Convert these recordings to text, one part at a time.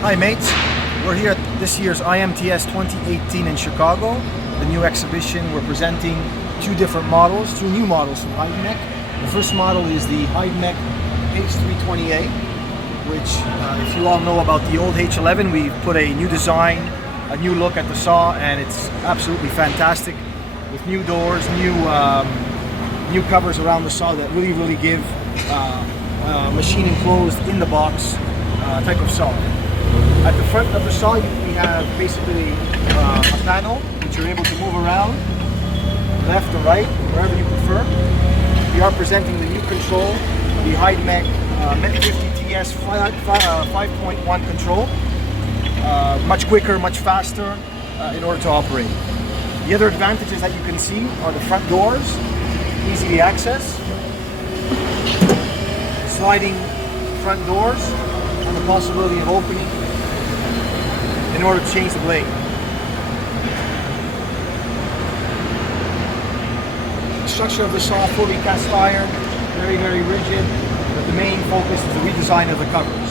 Hi mates, we're here at this year's IMTS 2018 in Chicago, the new exhibition. We're presenting two new models from Hyd-Mech. The first model is the Hyd-Mech H320A, which if you all know about the old H11, we've put a new design, a new look at the saw, and it's absolutely fantastic with new doors, new covers around the saw that really give machine enclosed in the box type of saw. At the front of the saw we have basically a panel which you're able to move around left or right, wherever you prefer. We are presenting the new control, the Hyd-Mech Met50TS 5.1 control. Much quicker, much faster in order to operate. The other advantages that you can see are the front doors, easy to access, sliding front doors, and the possibility of opening in order to change the blade. The structure of the saw, fully cast iron, very rigid, but the main focus is the redesign of the covers.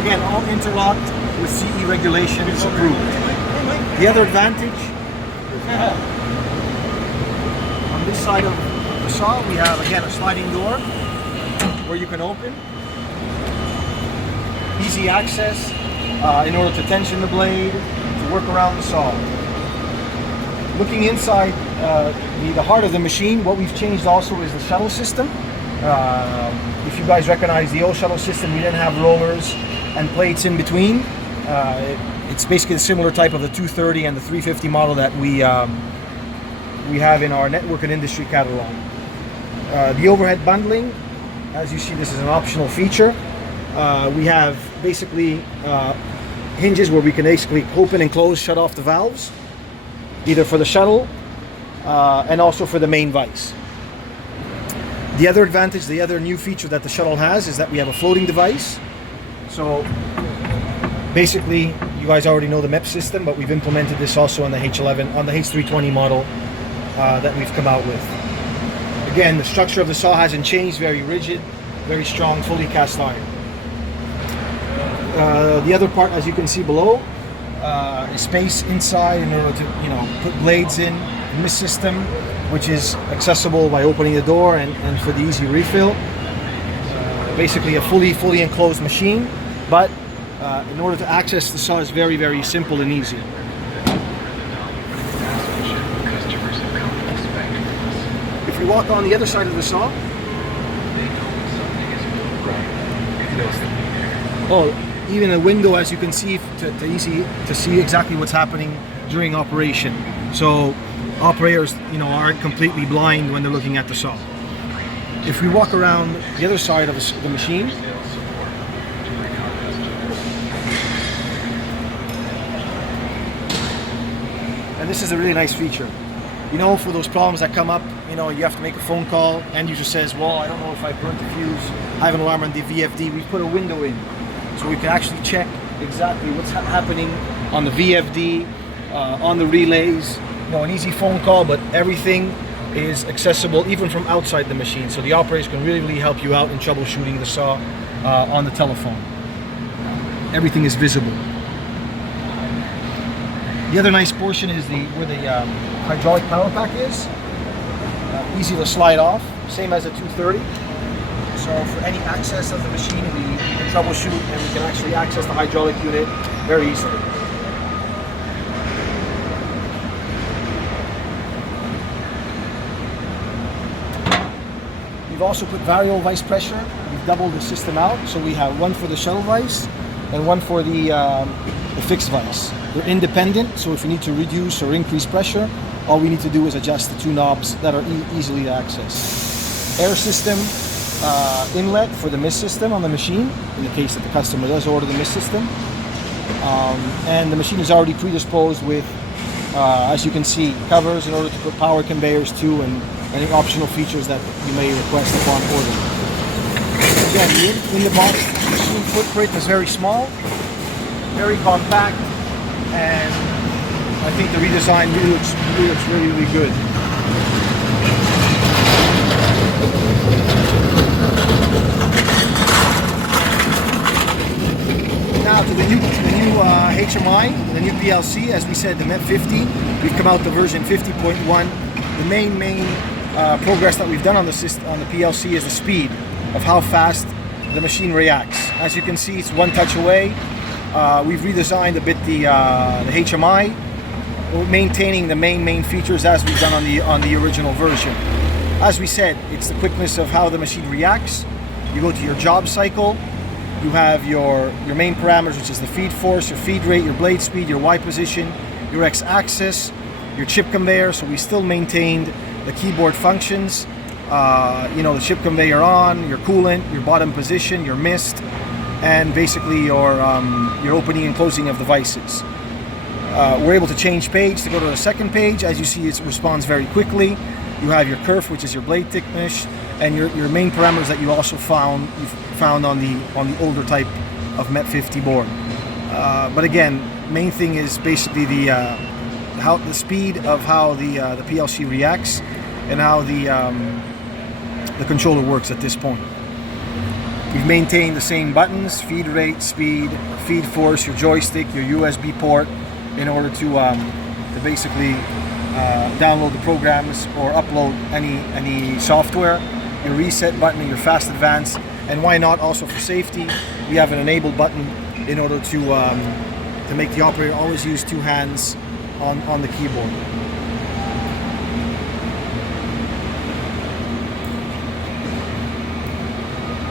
Again, all interlocked with CE regulations approved. The other advantage, on this side of the saw, we have again a sliding door where you can open. Easy access in order to tension the blade, to work around the saw. Looking inside the heart of the machine, what we've changed also is the shuttle system. If you guys recognize the old shuttle system, we didn't have rollers and plates in between. It's basically a similar type of the 230 and the 350 model that we have in our network and industry catalog. The overhead bundling, as you see, this is an optional feature. We have basically hinges where we can basically open and close, shut off the valves, either for the shuttle and also for the main vise. The other advantage, the other new feature that the shuttle has is that we have a floating device. So basically, you guys already know the MEP system, but we've implemented this also on the H11, on the H320 model that we've come out with. Again, the structure of the saw hasn't changed, very rigid, very strong, fully cast iron. The other part, as you can see below, is space inside in order to put blades in. The mist system, which is accessible by opening the door and for the easy refill. Basically a fully enclosed machine, but in order to access the saw is very simple and easy. If we walk on the other side of the saw, even a window, as you can see, easy to see exactly what's happening during operation. So operators, aren't completely blind when they're looking at the saw. If we walk around the other side of the machine, and this is a really nice feature. For those problems that come up, you have to make a phone call, end user says, well, I don't know if I burnt the fuse, I have an alarm on the VFD. We put a window in, so we can actually check exactly what's happening on the VFD, on the relays. An easy phone call, but everything is accessible even from outside the machine, so the operators can really help you out in troubleshooting the saw on the telephone. Everything is visible. The other nice portion is where the hydraulic power pack is. Easy to slide off, same as a 230. So for any access of the machine, we can troubleshoot and we can actually access the hydraulic unit very easily. We've also put variable vise pressure. We've doubled the system out, so we have one for the shuttle vise and one for the fixed vise. They're independent, so if we need to reduce or increase pressure, all we need to do is adjust the two knobs that are easily to access. Air system inlet for the mist system on the machine, in the case that the customer does order the mist system. And the machine is already predisposed with, as you can see, covers in order to put power conveyors to, and any optional features that you may request upon order. Again, in the box, the machine footprint is very small, very compact, and I think the redesign really looks really, really good. Now to the new HMI, the new PLC, as we said, the MET 50. We've come out to version 50.1. The main progress that we've done on the PLC is the speed of how fast the machine reacts. As you can see, it's one touch away. We've redesigned a bit the HMI, maintaining the main features as we've done on the original version. As we said, it's the quickness of how the machine reacts. You go to your job cycle. You have your main parameters, which is the feed force, your feed rate, your blade speed, your Y position, your X axis, your chip conveyor. So we still maintained the keyboard functions, the chip conveyor on, your coolant, your bottom position, your mist, and basically your opening and closing of the vices. We're able to change page to go to the second page. As you see, it responds very quickly. You have your kerf, which is your blade thickness, and your main parameters that you also found on the older type of MET 50 board. But again, main thing is basically the speed of how the PLC reacts and how the controller works at this point. We've maintained the same buttons: feed rate, speed, feed force, your joystick, your USB port, in order to basically download the programs or upload any software. Your reset button, your fast advance, and why not also for safety, we have an enable button in order to make the operator always use two hands on the keyboard.